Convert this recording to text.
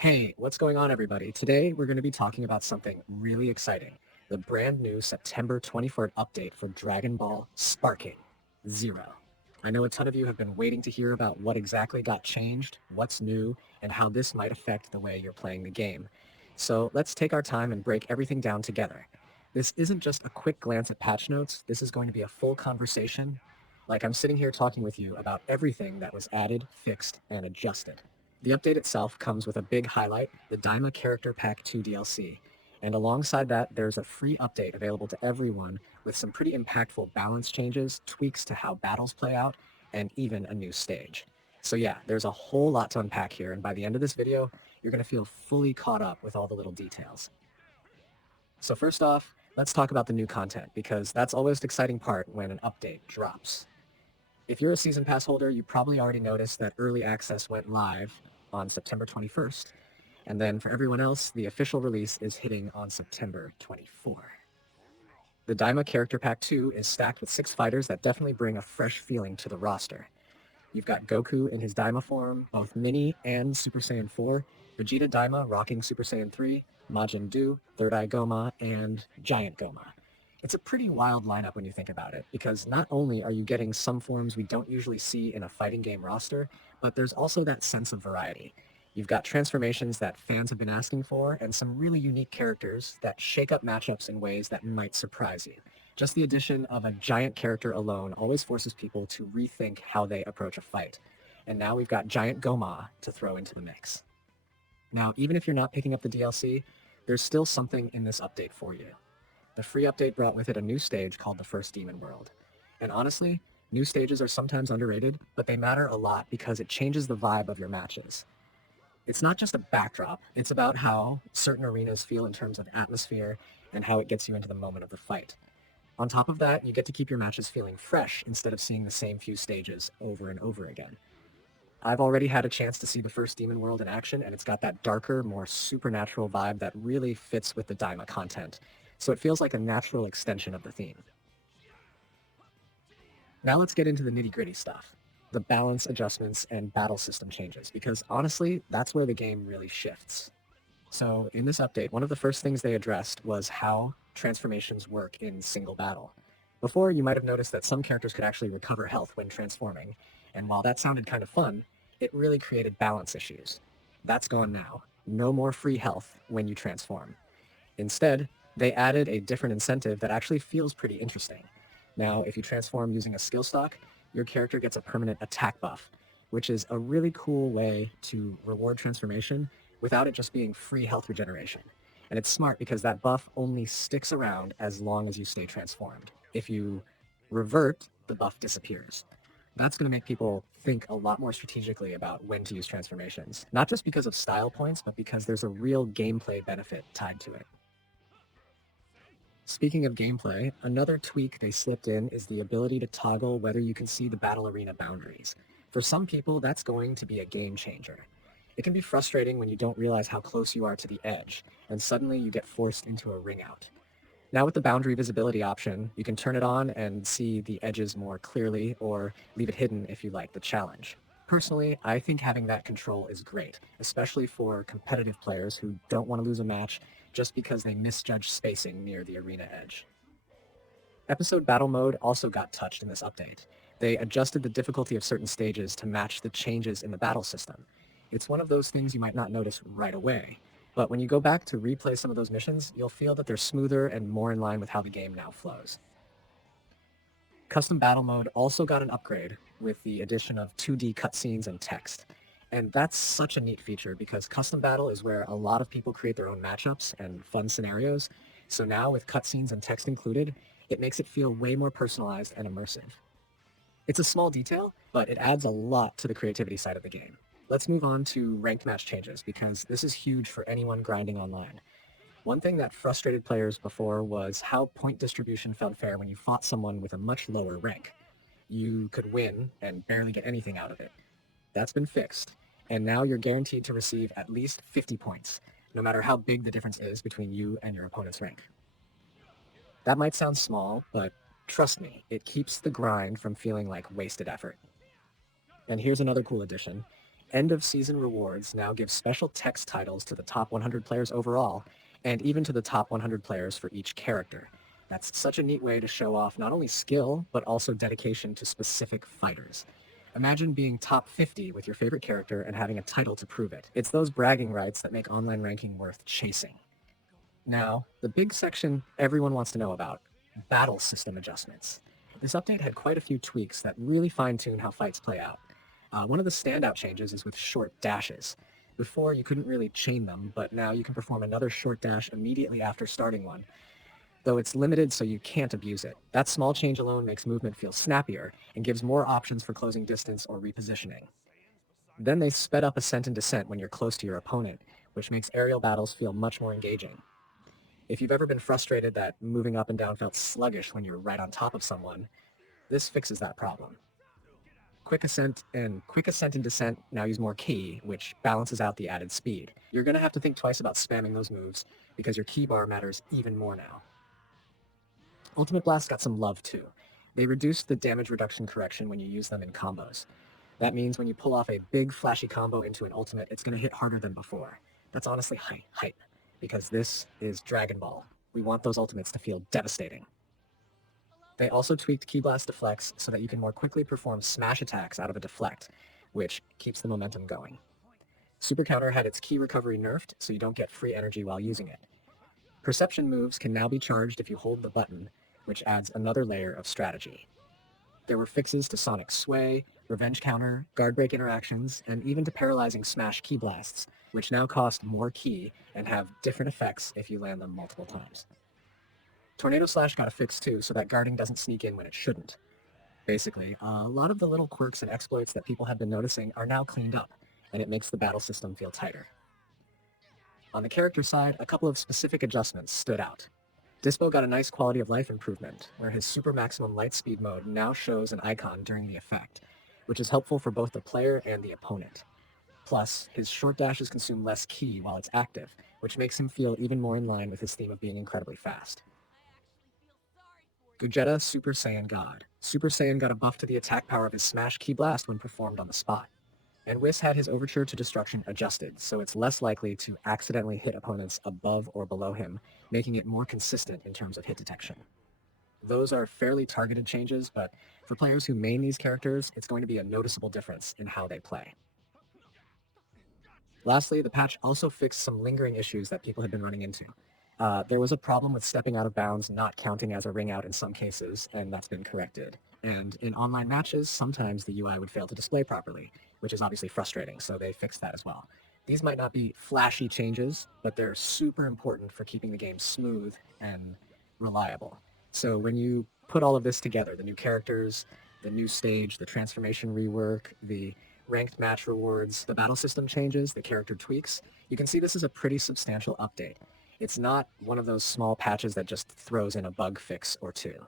Hey, what's going on, everybody? Today, we're going to be talking about something really exciting, the brand new September 24th update for Dragon Ball Sparking Zero. I know a ton of you have been waiting to hear about what exactly got changed, what's new, and how this might affect the way you're playing the game. So let's take our time and break everything down together. This isn't just a quick glance at patch notes, this is going to be a full conversation. Like I'm sitting here talking with you about everything that was added, fixed, and adjusted. The update itself comes with a big highlight, the Daima Character Pack 2 DLC. And alongside that, there's a free update available to everyone with some pretty impactful balance changes, tweaks to how battles play out, and even a new stage. So yeah, there's a whole lot to unpack here, and by the end of this video, you're going to feel fully caught up with all the little details. So first off, let's talk about the new content, because that's always the exciting part when an update drops. If you're a season pass holder, you probably already noticed that early access went live on September 21st. And then for everyone else, the official release is hitting on September 24th. The Daima Character Pack 2 is stacked with 6 fighters that definitely bring a fresh feeling to the roster. You've got Goku in his Daima form, both Mini and Super Saiyan 4, Vegeta Daima rocking Super Saiyan 3, Majin Duu, Third Eye Goma, and Giant Goma. It's a pretty wild lineup when you think about it, because not only are you getting some forms we don't usually see in a fighting game roster, but there's also that sense of variety. You've got transformations that fans have been asking for, and some really unique characters that shake up matchups in ways that might surprise you. Just the addition of a giant character alone always forces people to rethink how they approach a fight. And now we've got Giant Goma to throw into the mix. Now, even if you're not picking up the DLC, there's still something in this update for you. The free update brought with it a new stage called the First Demon World. And honestly, new stages are sometimes underrated, but they matter a lot because it changes the vibe of your matches. It's not just a backdrop, it's about how certain arenas feel in terms of atmosphere and how it gets you into the moment of the fight. On top of that, you get to keep your matches feeling fresh instead of seeing the same few stages over and over again. I've already had a chance to see the First Demon World in action, and it's got that darker, more supernatural vibe that really fits with the Daima content, so it feels like a natural extension of the theme. Now let's get into the nitty-gritty stuff, the balance adjustments and battle system changes, because honestly, that's where the game really shifts. So in this update, one of the first things they addressed was how transformations work in single battle. Before, you might have noticed that some characters could actually recover health when transforming, and while that sounded kind of fun, it really created balance issues. That's gone now. No more free health when you transform. Instead, they added a different incentive that actually feels pretty interesting. Now, if you transform using a skill stock, your character gets a permanent attack buff, which is a really cool way to reward transformation without it just being free health regeneration. And it's smart because that buff only sticks around as long as you stay transformed. If you revert, the buff disappears. That's going to make people think a lot more strategically about when to use transformations, not just because of style points, but because there's a real gameplay benefit tied to it. Speaking of gameplay, another tweak they slipped in is the ability to toggle whether you can see the battle arena boundaries. For some people, that's going to be a game changer. It can be frustrating when you don't realize how close you are to the edge, and suddenly you get forced into a ring out. Now with the boundary visibility option, you can turn it on and see the edges more clearly, or leave it hidden if you like the challenge. Personally, I think having that control is great, especially for competitive players who don't want to lose a match just because they misjudge spacing near the arena edge. Episode Battle Mode also got touched in this update. They adjusted the difficulty of certain stages to match the changes in the battle system. It's one of those things you might not notice right away, but when you go back to replay some of those missions, you'll feel that they're smoother and more in line with how the game now flows. Custom Battle Mode also got an upgrade with the addition of 2D cutscenes and text. And that's such a neat feature because Custom Battle is where a lot of people create their own matchups and fun scenarios. So now with cutscenes and text included, it makes it feel way more personalized and immersive. It's a small detail, but it adds a lot to the creativity side of the game. Let's move on to ranked match changes because this is huge for anyone grinding online. One thing that frustrated players before was how point distribution felt fair when you fought someone with a much lower rank. You could win and barely get anything out of it. That's been fixed, and now you're guaranteed to receive at least 50 points, no matter how big the difference is between you and your opponent's rank. That might sound small, but trust me, it keeps the grind from feeling like wasted effort. And here's another cool addition. End-of-season rewards now give special text titles to the top 100 players overall, and even to the top 100 players for each character. That's such a neat way to show off not only skill, but also dedication to specific fighters. Imagine being top 50 with your favorite character and having a title to prove it. It's those bragging rights that make online ranking worth chasing. Now, the big section everyone wants to know about, battle system adjustments. This update had quite a few tweaks that really fine-tune how fights play out. One of the standout changes is with short dashes. Before, you couldn't really chain them, but now you can perform another short dash immediately after starting one, though it's limited so you can't abuse it. That small change alone makes movement feel snappier and gives more options for closing distance or repositioning. Then they sped up ascent and descent when you're close to your opponent, which makes aerial battles feel much more engaging. If you've ever been frustrated that moving up and down felt sluggish when you're right on top of someone, this fixes that problem. Quick ascent and descent now use more ki, which balances out the added speed. You're going to have to think twice about spamming those moves because your ki bar matters even more now. Ultimate Blast got some love too. They reduced the damage reduction correction when you use them in combos. That means when you pull off a big flashy combo into an ultimate, it's going to hit harder than before. That's honestly hype, because this is Dragon Ball. We want those ultimates to feel devastating. They also tweaked Ki Blast deflects so that you can more quickly perform smash attacks out of a deflect, which keeps the momentum going. Super Counter had its ki recovery nerfed, so you don't get free energy while using it. Perception moves can now be charged if you hold the button, which adds another layer of strategy. There were fixes to Sonic Sway, Revenge Counter, Guard Break interactions, and even to paralyzing Smash Ki Blasts, which now cost more ki and have different effects if you land them multiple times. Tornado Slash got a fix too, so that guarding doesn't sneak in when it shouldn't. Basically, a lot of the little quirks and exploits that people have been noticing are now cleaned up, and it makes the battle system feel tighter. On the character side, a couple of specific adjustments stood out. Dispo got a nice quality of life improvement, where his super maximum light speed mode now shows an icon during the effect, which is helpful for both the player and the opponent. Plus, his short dashes consume less ki while it's active, which makes him feel even more in line with his theme of being incredibly fast. Vegeta Super Saiyan God. Super Saiyan got a buff to the attack power of his Smash Ki Blast when performed on the spot. And Whis had his Overture to Destruction adjusted, so it's less likely to accidentally hit opponents above or below him, making it more consistent in terms of hit detection. Those are fairly targeted changes, but for players who main these characters, it's going to be a noticeable difference in how they play. Lastly, the patch also fixed some lingering issues that people had been running into. There was a problem with stepping out of bounds not counting as a ring out in some cases, and that's been corrected. And in online matches, sometimes the UI would fail to display properly, which is obviously frustrating, so they fixed that as well. These might not be flashy changes, but they're super important for keeping the game smooth and reliable. So when you put all of this together, the new characters, the new stage, the transformation rework, the ranked match rewards, the battle system changes, the character tweaks, you can see this is a pretty substantial update. It's not one of those small patches that just throws in a bug fix or two.